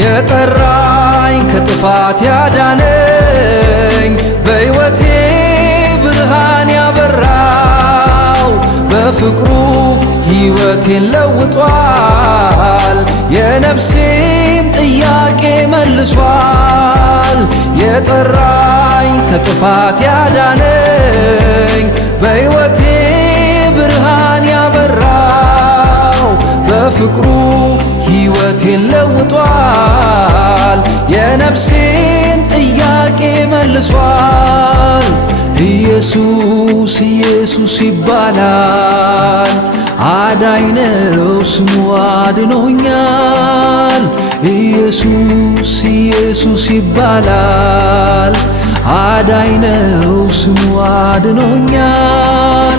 የጠራኝ ከጥፋት ያዳነኝ በሕይወቴ ብርሃን ያበራው በፍቅሩ ሕይወቴን ለውጧል የነፍሴን ጥያቄ መልሷል። የጠራኝ ከጥፋት ያዳነኝ በሕይወቴ ብርሃን ያበራው በፍቅሩ ሕይወቴን ለውጧል የነፍሴን ጥያቄ መልሷል። ኢየሱስ ኢየሱስ ይባላል አዳኝ ነው ስሙ አድኖኛል። ኢየሱስ ኢየሱስ ይባላል አዳኝ ነው ስሙ አድኖኛል።